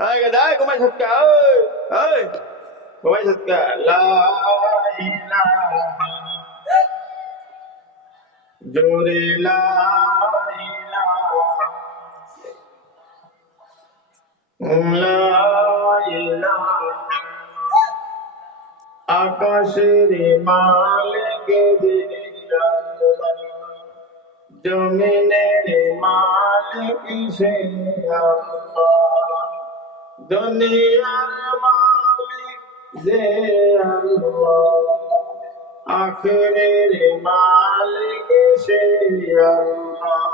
cái đấy của mày thật cả ơi ơi của mày thật cả la ilaha jore la ilaha la ilaha আকাশের মালিক যিনি জমিনের মালিক সে আল্লাহ দুনিয়ার মালিক যে আল্লাহ আখিরের মালিক সে আল্লাহ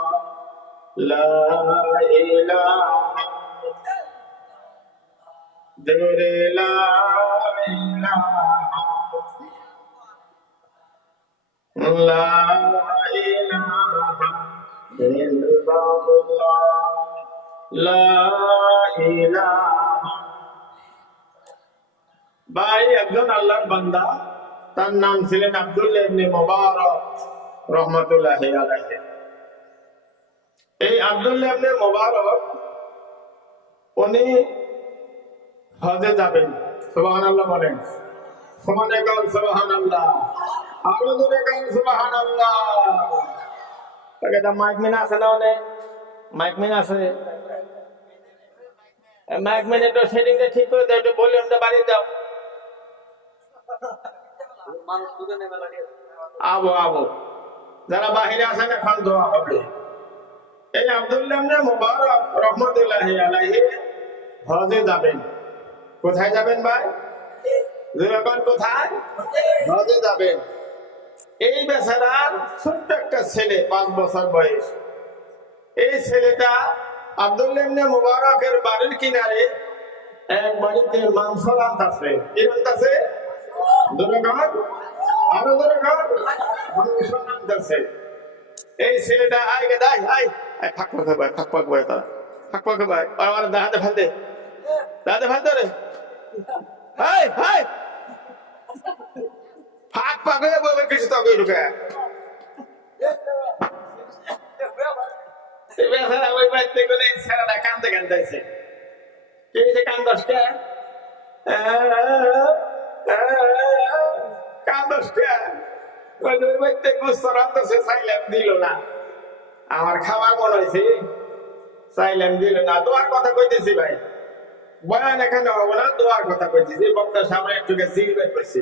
লা ইলাহা জোরে লা ইলাহা লা ইলাহা ইল্লাল্লাহ লা ইলাহা। ভাই একজন আল্লাহর বান্দা, তার নাম ছিলেন আব্দুল্লাহ ইবনে মুবারক রাহমাতুল্লাহি আলাইহি। এই আব্দুল্লাহ ইবনে মুবারক উনি হজে যাবেন। সুবহানাল্লাহ বলেন, সমানে কাল সুবহানাল্লাহ, আরো জোরে কাল সুবহানাল্লাহ। তাকে দা মাইক মেনে আছে না? অনেক মাইক মেনে আছে। মাইক মেনে তো সেটিংটা ঠিক করে দাও, একটু ভলিউমটা বাড়িয়ে দাও। আবো আবো যারা বাহিরে আছেন এখন দোয়া হবে। এই আব্দুল্লাহ ইবনে মুবারক রাহমাতুল্লাহি আলাইহি হজে যাবেন। কোথায় যাবেন ভাই? কোথায়? হজে যাবেন। এই বেচারার ছোট্ট একটা ছেলে, 5 বছর বয়স। এই ছেলেটা আব্দুল্লাহ ইবনে মুবারকের বাড়ির কিনারে এক বাড়িতে মাংস রান্তাছে। কি রান্তাছে? আরো ধরে মাংস রান্তাছে। এই ছেলেটা আগে দাই থাক পাকে ভাই, থাক পাক ভাই, তারা থাক পাকে ভাই, আমার দাঁড়াতে ফেলতে দাঁড়াতে ফেলতে রে ফাঁক পাক হয়ে বলবে কিছু তবে ঢুকে ওই বাড়িতে গেলে ছেলেটা কান্দতে কান্দাইছে। কি হয়েছে? কান্দসটা কান্দসটা ওই বাড়িতে গুস্তরান্তছে, চাইলাম দিল না। আমার খাবার মনে হয়েছে, চাইলাম দিল না। দোয়ার কথা কইতেছি ভাই, বয়ান এখানে হবো না, দোয়ার কথা কইতেছি। বক্তার সামনে একটু জিল বের করছি,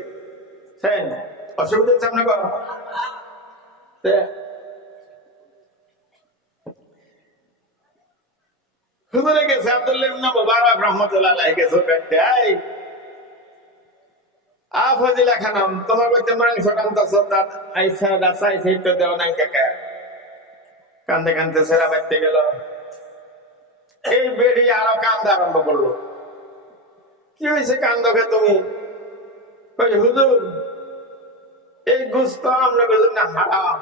অসুবিধা হচ্ছে আপনার? হুজুরে গেছে আব্দুল্লাহ ইবনে মুবারক রাহমাতুল্লাহ আলাইহি গেছে কাটতে। ফজিলা খানম, তোমার কইতে মাংস কান্তাছ, তার আইসা রাসাই সেইটা দেও নাই কাকা। কান্দে কান্দে সেরা বাইতে গেল। এই বেড়ি আরো কান্দা আরম্ভ করলো। কি হয়েছে কান্দকে তুমি? হুজুর এই গোস্ত আমরা জন্য হারাম।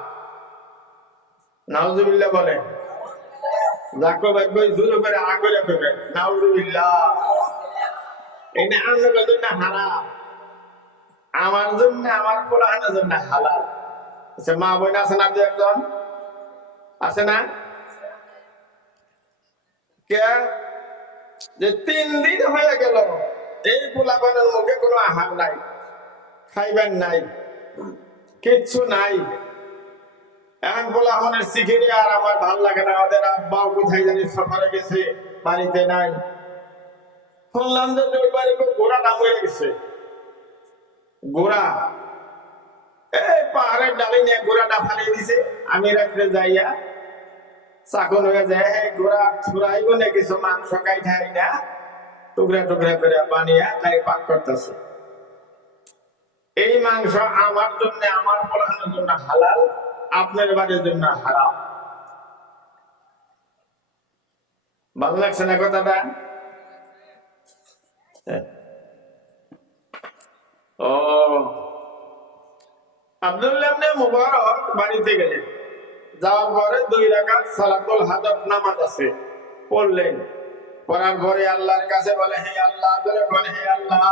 নাউজুবিল্লাহ বলে, যাকো ভাই জোরে করে আগরে কইবে নাউজুবিল্লাহ। এই না আমরা জন্য হারাম, আমার জন্য, আমার কোরআনের জন্য হালাল। আচ্ছা, মা বোন আছে না? একজন আছে না? কে যে 3 দিন হয়ে গেল এই পোলাপানের মুখে কোনো আহার নাই, খাইবেন নাই, কিচ্ছু নাই। এখন বলা আমাদের শিখিনি, আর আমার ভাল লাগে না। ওদের আব্বাও কোথায় জানি সফরে গেছে, বাড়িতে নাই। শুনলাম যে ওই বাড়ি ঘোড়া নাম হয়ে গেছে। ঘোড়া এই পাহাড়ের ডালে নিয়ে ঘোড়াটা ফালিয়ে দিছে। আমি রাত্রে যাইয়া চাকন হয়ে যায়, ঘোড়া ছুড়াইব না কিছু মাংস কাইঠাই না, টুকরা টুকরা করে বানিয়ে তাই পাক করতেছে। এই মাংস আমার জন্য, আমার পড়ানোর জন্য হালাল, আপনার বাড়ির জন্য হারাম। ভালো লাগছে না কথাটা? ও আব্দুল্লাহ ইবনে মুবারক বাড়িতে গেলেন। যাওয়ার পরে 2 রাকাত সালাতুল হাজাত নামাজ আছে, পড়লেন। পড়ার পরে আল্লাহর কাছে বলে, হে আল্লাহ, ধরে বলে হে আল্লাহ,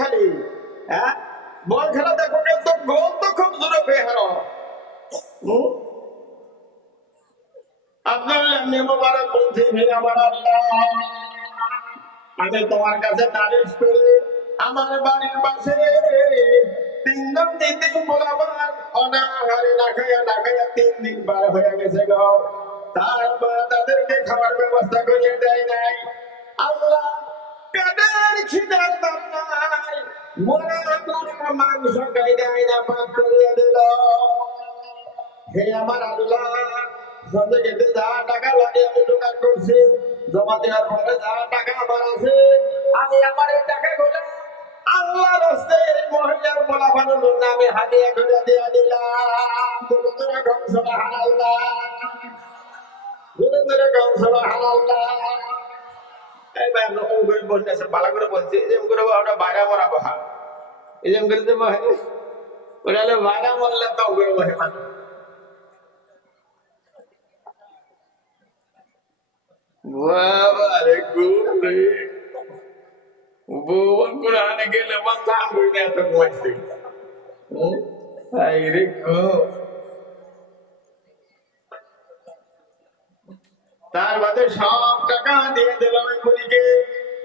খালি বল খেলা দেখো, গোল তো খুব জোরে পেয়ে হারো। আব্দুল্লাহ ইবনে মুবারক বলছে, হে আমার আল্লাহ, আমি তোমার কাছে নালিশ করি, আমার বাড়ির পাশে তিনজন দিন বরাবর অনাহারে না খাইয়া 3 দিন পার হয়ে গেছে গো। তারপর তাদেরকে খাবার ব্যবস্থা করে দেয় নাই। আল্লাহ পেটের খিদার তাড়নায় মরা গরুর মাংস খাইতে আইনা পাক করিয়ে দিল। হে আমার আল্লাহ, হজে যেতে যা টাকা লাগে আমি জোগাড় করছি, জমা দেওয়ার পরে যা টাকা আমার আছে, আমি আমার এই টাকাগুলো আল্লাহর রাস্তায় এই মহিলার পোলাপানের জন্য আমি হাদিয়া করে দিয়ে দিলাম। গুরুদের কম সুবহানাল্লাহ, গুরুদের কম সুবহানাল্লাহ। এই ভাই আমরা ওই করে বসে আছে, ভালো করে বলছি, এরকম করে ওটা বাইরে মরা বহা, এরকম করে দেবো, ওটা হলে বাইরে মরলে তো করে বসে মানে বাবারে গুরে বউন করে আনে গেলে বাচ্চা বই না এত ঘুমাইছে। রে গো, তার বাদে সব টাকা দিয়ে দিলাম ওই বুড়িকে।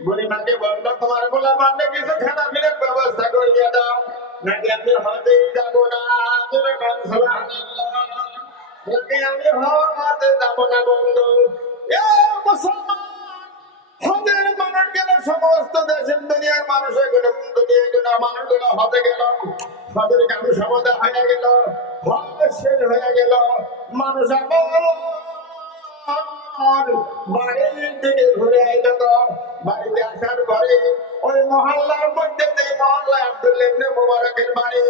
বুড়িমাকে বললো, তোমার গোলা মারলে কিছু খানা পিনার ব্যবস্থা করিয়ে দাও, নাকি আমি হতেই যাবো না। নাকি আমি হতে যাবো না বন্ধু। মুসলমান হজের মানুষ গেল, সমস্ত দেশের দুনিয়ার মানুষের মানুষগুলো হতে গেল, হজের কাম সমাধা হয়ে গেল, হজ শেষ হয়ে গেল। মানুষ বাড়ির দিকে ঘুরে আইলো। তো বাড়িতে আসার পরে ওই মহল্লার মধ্যে, যে মহল্লায় আব্দুল্লাহ ইবনে মুবারকের বাড়ি,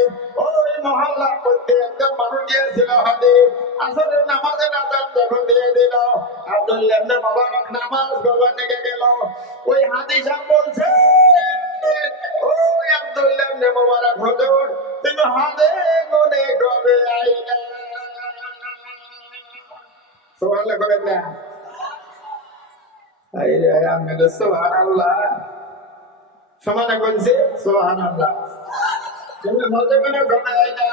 ওই মহল্লার মধ্যে একজন মানুষ গিয়েছিল হজে। আসরের নামাজের আযান যখন দিয়ে দিল, আব্দুল্লাহ ইবনে মুবারক নামাজ পড়বার লেগে গেল। ওই হাজী সাহেব বলছে, ওই আব্দুল্লাহ ইবনে মুবারক হুজুর, তুমি হজে কোনে কবে আইলা? সুবহানাল্লাহ করেন না? সুবহানাল্লাহ সমানে বলছে, সুবহানাল্লাহ। তুমি হজে কোনে কবে আইলা?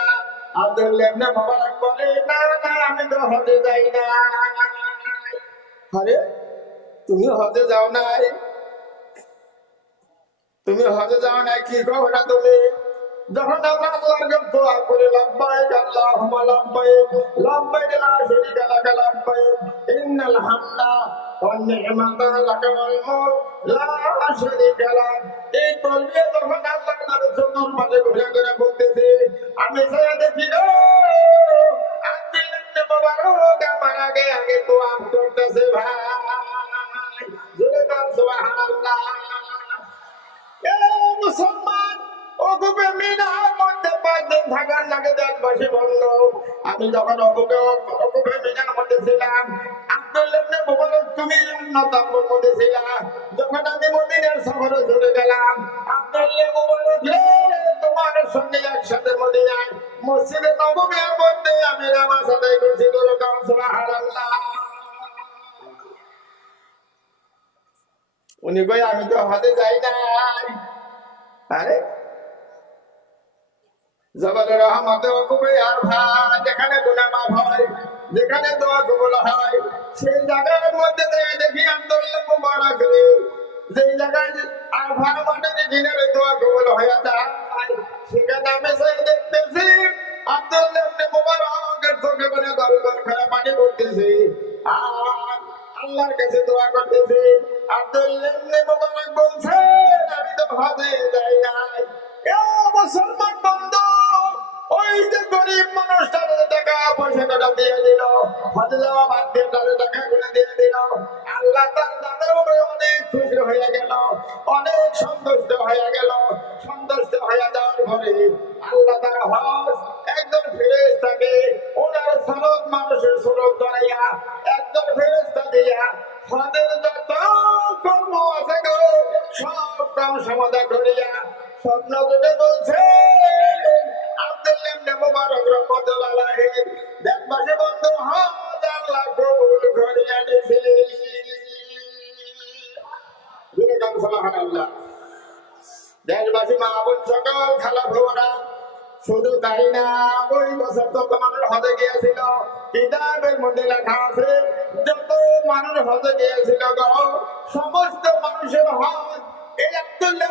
আব্দুল্লাহ ইবনে মুবারক বলে, না না, আমি তো হজে যাই না। আরে তুমি হজে যাও নাই? তুমি হজে যাও নাই কি কও না তুমি? যখন আমরা আল্লাহর কাছে দোয়া করি, লাব্বাইক আল্লাহুম্মা লাব্বাইক, লাব্বাইক লা শারীকা লাক লাব্বাইক, ইন্নাল হামদা ওয়ান নি'মাতা লাকা ওয়াল মুলক লা শারীকা লাক। এই তালবিয়া যখন আল্লাহর নামে সুন্দর ভাবে ঘুরে ঘুরে বলতেছি, আমি সারা দেখি আব্দুল্লাহ ইবনে মুবারক আমার আগে আগে দোয়া করতেছে। ভাই জোরে বল সুবহানাল্লাহ। মুসলমান অকুপে মিনার মধ্যে 5 দিন থাকার লাগে, দেশবাসী বলল, আমি যখন অকুপে মিনার মধ্যে ছিলাম, আব্দুল্লাহ ইবনে মুবারক তুমি নতাম্বর মধ্যে ছিলা। যখন আমি মদিনার সফরে চলে গেলাম, আব্দুল্লাহ মুবারক তোমার সঙ্গে একসাথে মদিনায় মসজিদে নববীর মধ্যে আমি নামাজ আদায় করছি। সুবহানাল্লাহ। উনি কই, আমি তো হজে যাই নাই। আরে জবালের রহমতে ওকুবে আর ভাই, যেখানে গুনাহ মাফ হয়, যেখানে দোয়া কবুল হয়, সেই জায়গার মধ্যে দেখি আব্দুল্লাহ মুবারক যেই জায়গায় আর ভাই মাঠে কিনারে দোয়া কবুল হয়ে যায়, সেখানে আমি দেখতেছি আব্দুল্লাহ ইবনে মুবারকের চোখে করে গলগল করে পানি পড়তেছে, আর আল্লাহর কাছে দোয়া করতেছে। আব্দুল্লাহ ইবনে মুবারক বলছে, আমি তো হজে যাই নাই। মুসলমান বন্ধু, ওই যে গরিব মানুষটার টাকা পয়সা কটা দিয়ে দিল, হজে যাওয়া বাদ দিয়ে তাদের টাকা গুলো দিয়ে দিল, আল্লাহ তার তাদের উপরে অনেক খুশি হয়ে গেল, অনেক সন্তুষ্ট হয়ে গেল। সন্তুষ্ট হয়ে যাওয়ার পরে আল্লাহ তার হজ একজন ফেরেশতাকে ওনার সনদ মানুষের সনদ ধরাইয়া একজন ফেরেশতা দিয়া হজের যত কর্ম আছে গো সব কাম সমাধা করিয়া স্বপ্ন দুটো বলছে, আব্দুল্লাহ ইবনে মুবারক রাহমাতুল্লাহ আলাইহি দেশবাসী বন্ধু হজ আল্লাহ কবুল করিয়া নিয়েছে। সুবহানাল্লাহ। দেশবাসী মা বোন সকল খালা ভোরা, শুধু তাই না, ওই বছর তো তোমার হজে গিয়েছিল, কিতাবের মধ্যে লেখা আছে মানুষ হজে গিয়েছিল গো, সমস্ত মানুষের হজ এই আব্দুল্লাহ